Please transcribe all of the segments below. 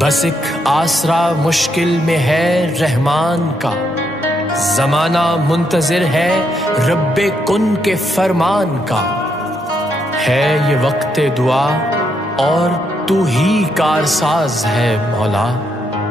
بس ایک آسرا مشکل میں ہے رحمان کا، زمانہ منتظر ہے رب کن کے فرمان کا، ہے یہ وقت دعا اور تو ہی کارساز ہے مولا،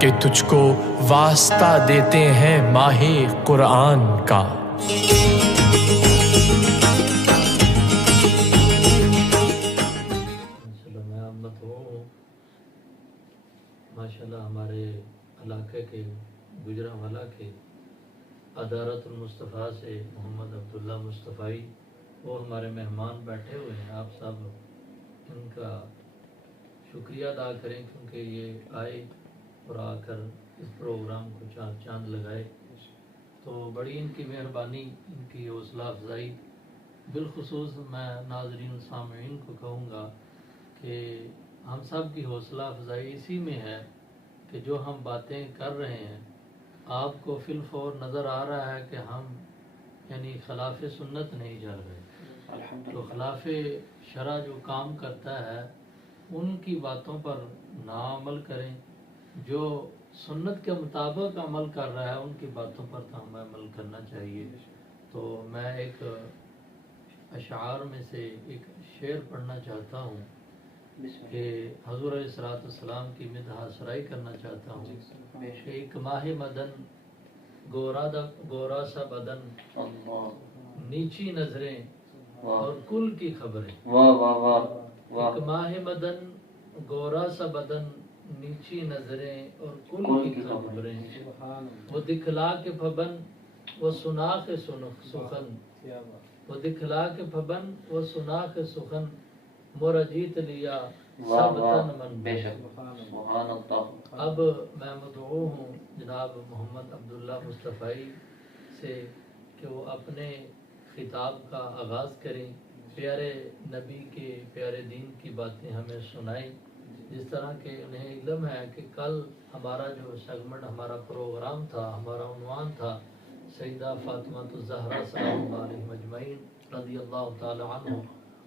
کہ تجھ کو واسطہ دیتے ہیں ماہ قرآن کا۔ ماشاءاللہ ہمارے علاقے کے گجرانوالہ کے ادارت المصطفیٰ سے محمد عبداللہ مصطفی وہ ہمارے مہمان بیٹھے ہوئے ہیں۔ آپ سب ان کا شکریہ ادا کریں کیونکہ یہ آئے اور آ کر اس پروگرام کو چاند لگائے، تو بڑی ان کی مہربانی، ان کی حوصلہ افزائی۔ بالخصوص میں ناظرین سامعین کو کہوں گا کہ ہم سب کی حوصلہ افزائی اسی میں ہے کہ جو ہم باتیں کر رہے ہیں آپ کو فی الفور نظر آ رہا ہے کہ ہم یعنی خلاف سنت نہیں چل رہے، تو خلاف شرع جو کام کرتا ہے ان کی باتوں پر نہ عمل کریں، جو سنت کے مطابق عمل کر رہا ہے ان کی باتوں پر تو ہمیں عمل کرنا چاہیے۔ تو میں ایک اشعار میں سے ایک شعر پڑھنا چاہتا ہوں کہ حضور علیہ الصلوۃ والسلام کی مدح سرائی کرنا چاہتا ہوں کہ ایک ماہ مدن گورا سا بدن، نیچی نظریں اور کل کی خبریں۔ ایک ماہ مدن گورا سا بدن، نیچی نظریں اور کل کی خبریں، وہ دکھلا کے پھبن وہ سنا کے سخن، وہ دکھلا کے پھبن وہ سنا کے سخن، مورا جیت لیا سب تن من۔ بے شک اب میں مدعو ہوں جناب محمد عبداللہ مصطفی سے کہ وہ اپنے خطاب کا آغاز کریں، پیارے نبی کے پیارے دین کی باتیں ہمیں سنائیں، جس طرح کہ انہیں علم ہے کہ کل ہمارا جو سیگمنٹ ہمارا پروگرام تھا، ہمارا عنوان تھا سیدہ فاطمہ الزہرا سلام اللہ علیہ مجمعین رضی اللہ تعالی عنہ،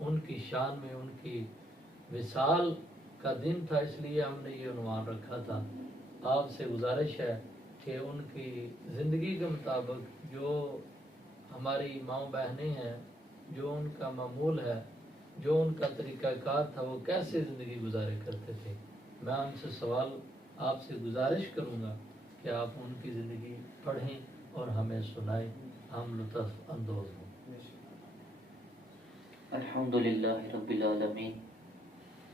ان کی شان میں ان کی وصال کا دن تھا، اس لیے ہم نے یہ عنوان رکھا تھا۔ آپ سے گزارش ہے کہ ان کی زندگی کے مطابق جو ہماری ماؤں بہنیں ہیں، جو ان کا معمول ہے، جو ان کا طریقہ کار تھا، وہ کیسے زندگی گزارے کرتے تھے، میں ان سے سوال آپ سے گزارش کروں گا کہ آپ ان کی زندگی پڑھیں اور ہمیں سنائیں، ہم لطف اندوز ہوں۔ الحمدللہ رب العالمین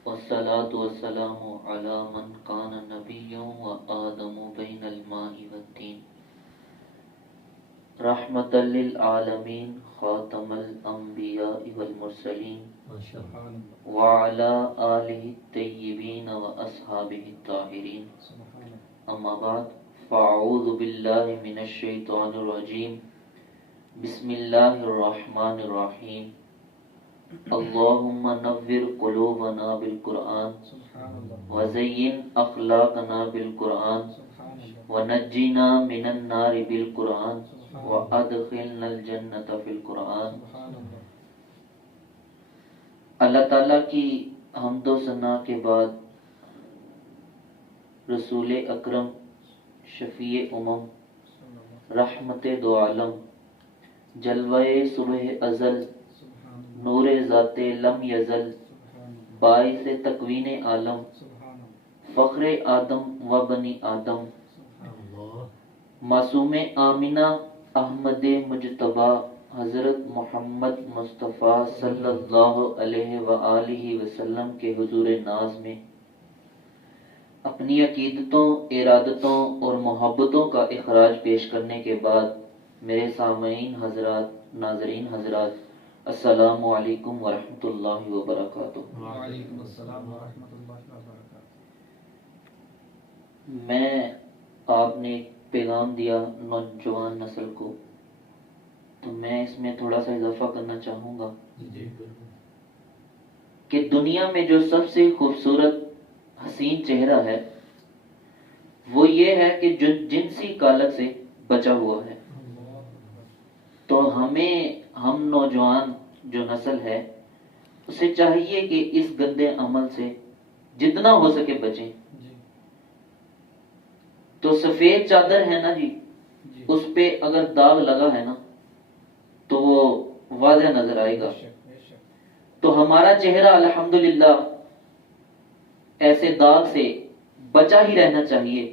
والصلاة والسلام علی من کان نبی و آدم بین الماء والتین، رحمۃ للعالمین خاتم الانبیاء والمرسلین وعلی آلہ الطیبین و اصحابہ الطاہرین، اما بعد فاعوذ باللہ من الشیطان الرجیم، بسم اللہ الرحمن الرحیم، اللہم نور قلوبنا بالقرآن وزین اخلاقنا بالقرآن ونجینا من النار بالقرآن وادخلنا الجنت فی القرآن۔ اللہ تعالیٰ کی حمد و ثنا کے بعد رسول اکرم شفیع امم رحمت دو عالم جلوہ صبح ازل نور ذات لم یزل باعث تکوین عالم فخر آدم و بنی آدم معصوم آمنہ احمد مجتبیٰ حضرت محمد مصطفیٰ صلی اللہ علیہ وآلہ وسلم کے حضور ناز میں اپنی عقیدتوں، ارادتوں اور محبتوں کا اخراج پیش کرنے کے بعد میرے سامعین حضرات، ناظرین حضرات، السلام علیکم ورحمۃ اللہ وبرکاتہ۔ وعلیکم السلام ورحمۃ اللہ وبرکاتہ۔ میں آپ نے ایک پیغام دیا نوجوان نسل کو، تو میں اس میں تھوڑا سا اضافہ کرنا چاہوں گا کہ دنیا میں جو سب سے خوبصورت حسین چہرہ ہے وہ یہ ہے کہ جو جنسی کالک سے بچا ہوا ہے۔ تو ہم نوجوان جو نسل ہے اسے چاہیے کہ اس گندے عمل سے جتنا ہو سکے بچیں. تو سفید چادر ہے نا جی، اس پہ اگر داغ لگا ہے نا تو وہ واضح نظر آئے گا. تو ہمارا چہرہ الحمدللہ ایسے داغ سے بچا ہی رہنا چاہیے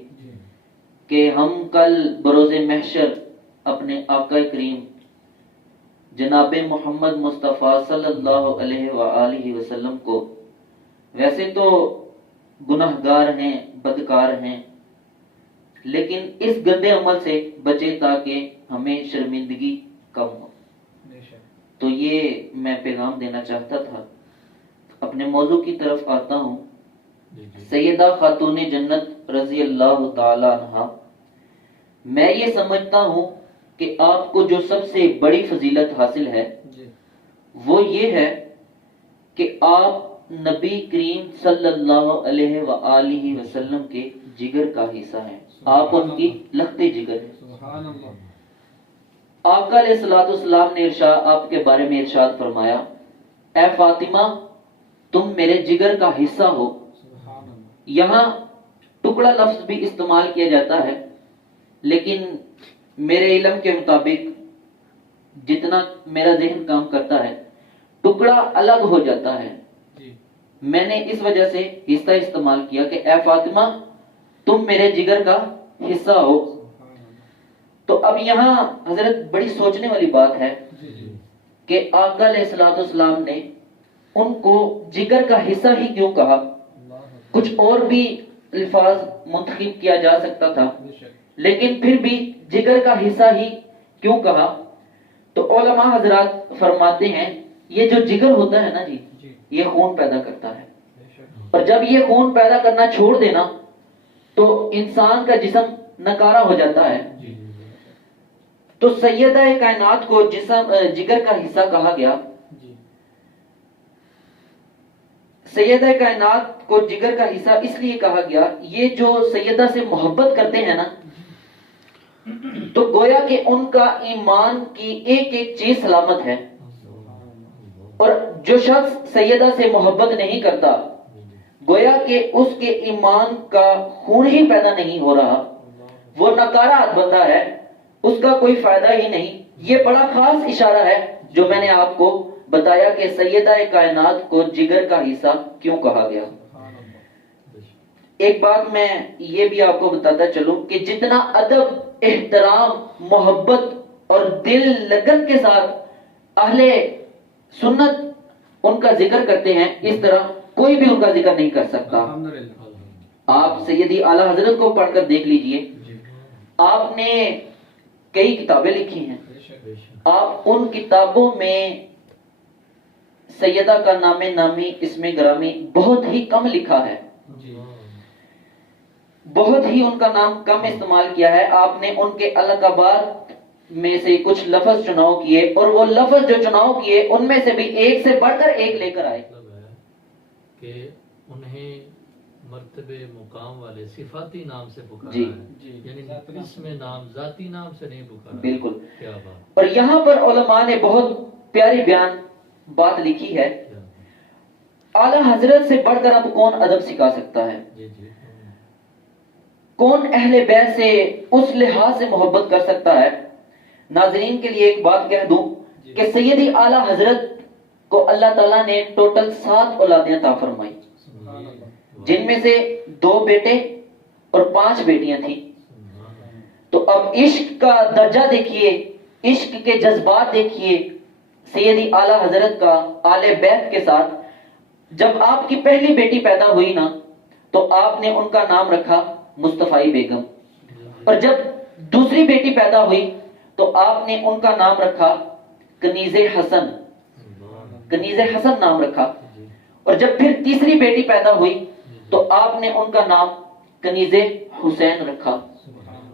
کہ ہم کل بروز محشر اپنے آقا کریم جناب محمد مصطفیٰ صلی اللہ علیہ وآلہ وسلم کو، ویسے تو گناہگار ہیں، بدکار ہیں، لیکن اس گندے عمل سے بچے تاکہ ہمیں شرمندگی کم ہو. تو یہ میں پیغام دینا چاہتا تھا. اپنے موضوع کی طرف آتا ہوں. سیدہ خاتون جنت رضی اللہ تعالی عنہا، میں یہ سمجھتا ہوں کہ آپ کو جو سب سے بڑی فضیلت حاصل ہے وہ یہ ہے کہ آپ نبی کریم صلی اللہ علیہ وآلہ وسلم کے جگر کا حصہ ہیں. آپ ان کی لختے جگر ہیں. آقا علیہ الصلوۃ والسلام نے آپ کے بارے میں ارشاد فرمایا، اے فاطمہ تم میرے جگر کا حصہ ہو. یہاں ٹکڑا لفظ بھی استعمال کیا جاتا ہے، لیکن میرے علم کے مطابق جتنا میرا ذہن کام کرتا ہے ٹکڑا الگ ہو جاتا ہے. میں نے اس وجہ سے حصہ استعمال کیا کہ اے فاطمہ تم میرے جگر کا حصہ ہو. تو اب یہاں حضرت بڑی سوچنے والی بات ہے کہ آقا علیہ الصلوۃ والسلام نے ان کو جگر کا حصہ ہی کیوں کہا؟ کچھ اور بھی الفاظ منتخب کیا جا سکتا تھا، لیکن پھر بھی جگر کا حصہ ہی کیوں کہا؟ تو علماء حضرات فرماتے ہیں یہ جو جگر ہوتا ہے نا جی، یہ خون پیدا کرتا ہے، اور جب یہ خون پیدا کرنا چھوڑ دینا تو انسان کا جسم نکارا ہو جاتا ہے. تو سیدہ کائنات کو جگر کا حصہ کہا گیا. سیدہ کائنات کو جگر کا حصہ اس لیے کہا گیا، یہ جو سیدہ سے محبت کرتے ہیں نا تو گویا کہ ان کا ایمان کی ایک ایک چیز سلامت ہے، اور جو شخص سیدہ سے محبت نہیں کرتا گویا کہ اس کے ایمان کا خون ہی پیدا نہیں ہو رہا، وہ نکارا بندہ ہے، اس کا کوئی فائدہ ہی نہیں. یہ بڑا خاص اشارہ ہے جو میں نے آپ کو بتایا کہ سیدہ کائنات کو جگر کا حصہ کیوں کہا گیا. ایک بات میں یہ بھی آپ کو بتاتا چلوں کہ جتنا ادب، احترام، محبت اور دل لگن کے ساتھ اہل سنت ان کا ذکر کرتے ہیں، اس طرح کوئی بھی ان کا ذکر نہیں کر سکتا. آپ سیدی اعلیٰ حضرت کو پڑھ کر دیکھ لیجئے، آپ نے کئی کتابیں لکھی ہیں، آپ ان کتابوں میں سیدہ کا نام نامی اسم گرامی بہت ہی کم لکھا ہے، بہت ہی ان کا نام کم استعمال کیا ہے. آپ نے ان کے القابات میں سے کچھ لفظ چناؤ کیے، اور وہ لفظ جو چناؤ کیے ان میں سے بھی ایک سے بڑھ کر ایک لے کر آئے کہ انہیں مرتبے مقام والے صفاتی نام سے پکارا جی. ہے، یعنی اس میں نام ذاتی نام سے نہیں پکارا. بالکل. کیا بات. اور یہاں پر علماء نے بہت پیاری بیان بات لکھی ہے، اعلیٰ حضرت سے بڑھ کر اب کون ادب سکھا سکتا ہے؟ کون اہل بیت سے اس لحاظ سے محبت کر سکتا ہے؟ ناظرین کے لیے ایک بات کہہ دوں کہ سیدی اعلیٰ حضرت کو اللہ تعالیٰ نے ٹوٹل 7 اولادیں عطا فرمائی، جن میں سے 2 بیٹے اور 5 بیٹیاں تھیں. تو اب عشق کا درجہ دیکھیے، عشق کے جذبات دیکھیے سیدی اعلیٰ حضرت کا آل بیت کے ساتھ. جب آپ کی پہلی بیٹی پیدا ہوئی نا تو آپ نے ان کا نام رکھا مصطفی بیگم، اور جب دوسری بیٹی پیدا ہوئی تو آپ نے ان کا نام رکھا کنیز حسن، کنیز حسن نام رکھا. اور جب پھر تیسری بیٹی پیدا ہوئی تو آپ نے ان کا نام کنیز حسین رکھا.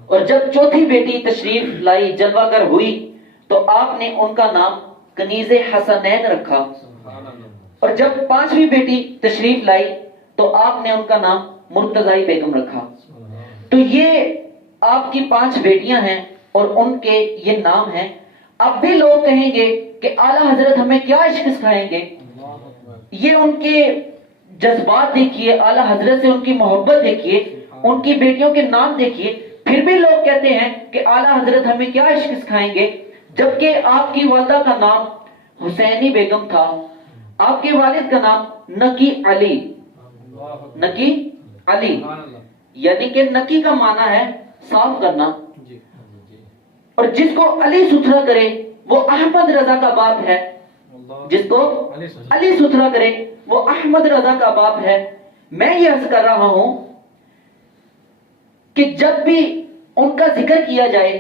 اور جب چوتھی بیٹی تشریف لائی، جلوہ گر ہوئی، تو آپ نے ان کا نام کنیز حسنین رکھا. اور جب 5ویں بیٹی تشریف لائی تو آپ نے ان کا نام مرتضی بیگم رکھا. تو یہ آپ کی 5 بیٹیاں ہیں اور ان کے یہ نام ہیں. اب بھی لوگ کہیں گے کہ اعلیٰ حضرت ہمیں کیا عشق سکھائیں گے؟ یہ ان کے جذبات دیکھیے، اعلیٰ حضرت سے ان کی محبت دیکھیے، ان کی بیٹیوں کے نام دیکھیے، پھر بھی لوگ کہتے ہیں کہ اعلیٰ حضرت ہمیں کیا عشق سکھائیں گے، جبکہ آپ کی والدہ کا نام حسینی بیگم تھا، آپ کے والد کا نام نکی علی، نکی علی، یعنی کہ نکی کا معنی ہے صاف کرنا، اور جس کو علی ستھرا کرے وہ احمد رضا کا باپ ہے، جس کو علی ستھرا کرے وہ احمد رضا کا باپ ہے۔ میں یہ عرض کر رہا ہوں کہ جب بھی ان کا ذکر کیا جائے،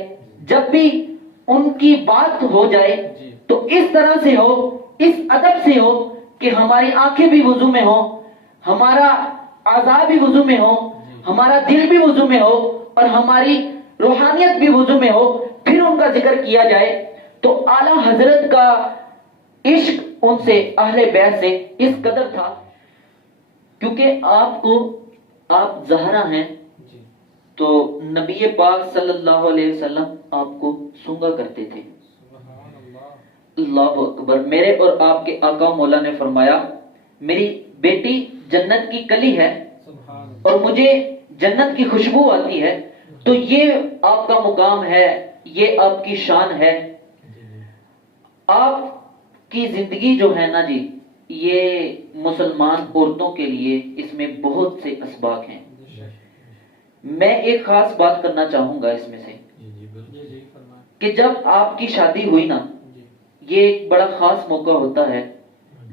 جب بھی ان کی بات ہو جائے تو اس طرح سے ہو، اس ادب سے ہو کہ ہماری آنکھیں بھی وضو میں ہو، ہمارا اعضاء بھی وضو میں ہو، ہمارا دل بھی وضو میں ہو، اور ہماری روحانیت بھی وضو میں ہو، پھر ان کا ذکر کیا جائے۔ تو اعلیٰ حضرت کا عشق ان سے، اہل بیت سے اس قدر تھا، کیونکہ آپ زہرا ہیں تو نبی پاک صلی اللہ علیہ وسلم آپ کو سونگا کرتے تھے۔ اللہ اکبر۔ میرے اور آپ کے آقا مولا نے فرمایا میری بیٹی جنت کی کلی ہے اور مجھے جنت کی خوشبو آتی ہے، تو یہ آپ کا مقام ہے، یہ آپ کی شان ہے۔ آپ کی زندگی جو ہے نا جی، یہ مسلمان عورتوں کے لیے اس میں بہت سے اسباق ہیں۔ میں ایک خاص بات کرنا چاہوں گا اس میں سے کہ جب آپ کی شادی ہوئی نا، یہ ایک بڑا خاص موقع ہوتا ہے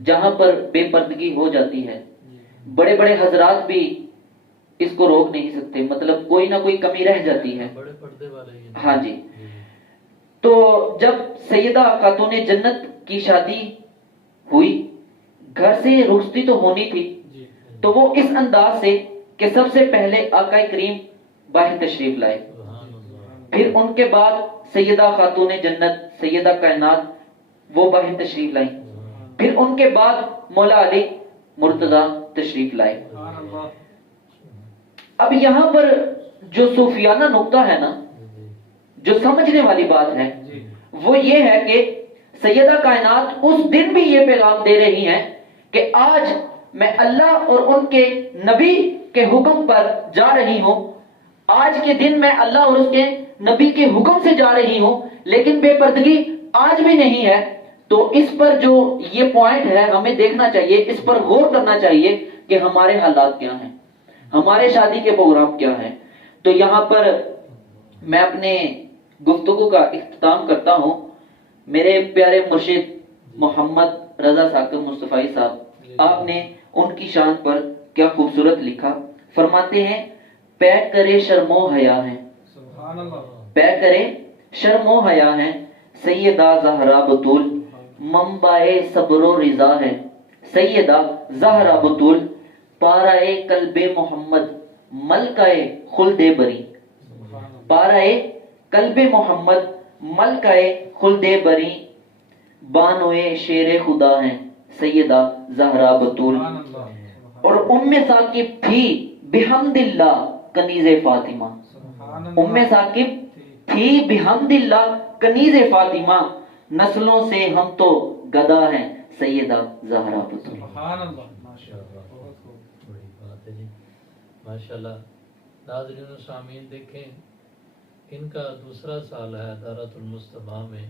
جہاں پر بے پردگی ہو جاتی ہے، بڑے بڑے حضرات بھی اس کو روک نہیں سکتے، مطلب کوئی نہ کوئی کمی رہ جاتی ہے۔ بڑے پردے والے ہیں۔ ہاں جی۔ تو جب سیدہ خاتون جنت کی شادی ہوئی، گھر سے رخصتی تو ہونی تھی، تو وہ اس انداز سے کہ سب سے پہلے آقا کریم باہر تشریف لائے، پھر ان کے بعد سیدہ خاتون جنت سیدہ کائنات وہ باہر تشریف لائیں، پھر ان کے بعد مولا علی مرتضی تشریف لائے۔ اب یہاں پر جو صوفیانہ نقطہ ہے نا، جو سمجھنے والی بات ہے، وہ یہ ہے کہ سیدہ کائنات اس دن بھی یہ پیغام دے رہی ہیں کہ آج میں اللہ اور ان کے نبی کے حکم پر جا رہی ہوں، آج کے دن میں اللہ اور اس کے نبی کے حکم سے جا رہی ہوں، لیکن بے پردگی آج بھی نہیں ہے۔ تو اس پر جو یہ پوائنٹ ہے ہمیں دیکھنا چاہیے، اس پر غور کرنا چاہیے کہ ہمارے حالات کیا ہیں، ہمارے شادی کے پروگرام کیا ہیں۔ تو یہاں پر میں اپنے گفتگو کا اختتام کرتا ہوں۔ میرے پیارے مرشد محمد رضا ثاقب مصطفی صاحب، آپ نے ان کی شان پر کیا خوبصورت لکھا، فرماتے ہیں پے کرے شرم و حیا ہے، پے کرے شرم و حیا ہے، سیدہ زہرا بطول منبع صبر و رضا ہے، سیدہ زہرا بطول پارائے قلب محمد ملکائے خلد بری، پارائے قلب محمد ملکائے خلد بری، بانوئے شیر خدا ہیں سیدہ زہرا بطول، اور ام ثاقب تھی بحمد اللہ کنیز فاطمہ، ام ثاقب تھی بحمد اللہ کنیز فاطمہ، نسلوں سے ہم تو گدا ہیں سیدہ زہرا بطول۔ ماشاءاللہ۔ ناظرین و سامعین دیکھیں، ان کا دوسرا سال ہے دارت المصطفیٰ میں،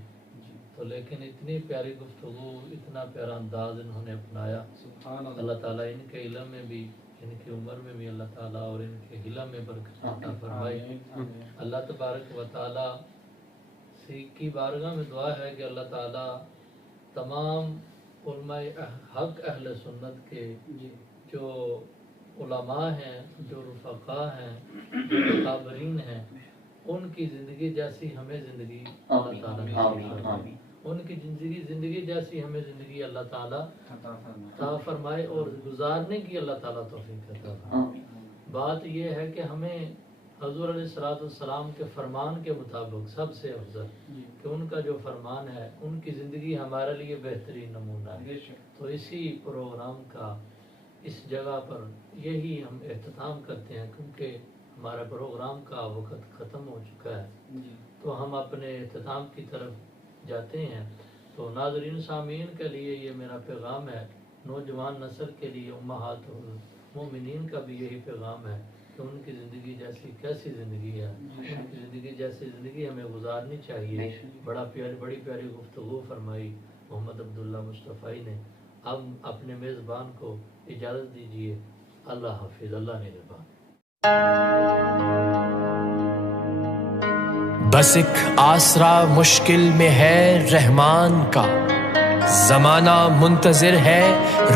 تو لیکن اتنی پیاری گفتگو، اتنا پیارا انداز انہوں نے اپنایا۔ اللہ تعالیٰ ان کے علم میں بھی، ان کی عمر میں بھی اللہ تعالیٰ اور ان کے علم میں برکت عطا فرمائے۔ اللہ تبارک و تعالیٰ کی بارگاہ میں دعا ہے کہ اللہ تعالیٰ تمام علماء حق اہل سنت کے جو علماء ہیں، جو رفقاء ہیں، جو مقابرین ہیں، ان کی زندگی جیسی ہمیں زندگی اللہ تعالیٰ ان کی زندگی جیسی ہمیں زندگی اللہ تعالیٰ عطا فرمائے اور گزارنے کی اللہ تعالیٰ توفیق عطا فرمائے۔ بات یہ ہے کہ ہمیں حضور علیہ الصلوۃ والسلام کے فرمان کے مطابق سب سے افضل کہ ان کا جو فرمان ہے، ان کی زندگی ہمارے لیے بہترین نمونہ ہے۔ تو اسی پروگرام کا اس جگہ پر یہی ہم اختتام کرتے ہیں، کیونکہ ہمارا پروگرام کا وقت ختم ہو چکا ہے، تو ہم اپنے اختتام کی طرف جاتے ہیں۔ تو ناظرین سامعین کے لیے یہ میرا پیغام ہے نوجوان نسل کے لیے امہات المومنین کا بھی یہی پیغام ہے کہ ان کی زندگی جیسی کیسی زندگی ہے، ان کی زندگی جیسی زندگی ہمیں گزارنی چاہیے۔ بڑی پیاری گفتگو فرمائی محمد عبداللہ مصطفی نے۔ اب اپنے میزبان کو اجازت دیجیے۔ اللہ حافظ، اللہ نگہبان۔ بس ایک آسرا مشکل میں ہے رحمان کا، زمانہ منتظر ہے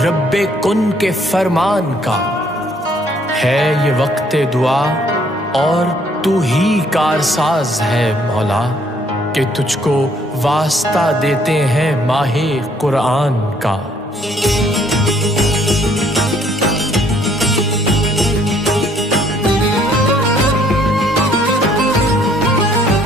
رب کن کے فرمان کا۔ ہے یہ وقت دعا اور تو ہی کارساز ہے مولا، کہ تجھ کو واسطہ دیتے ہیں ماہ قرآن کا۔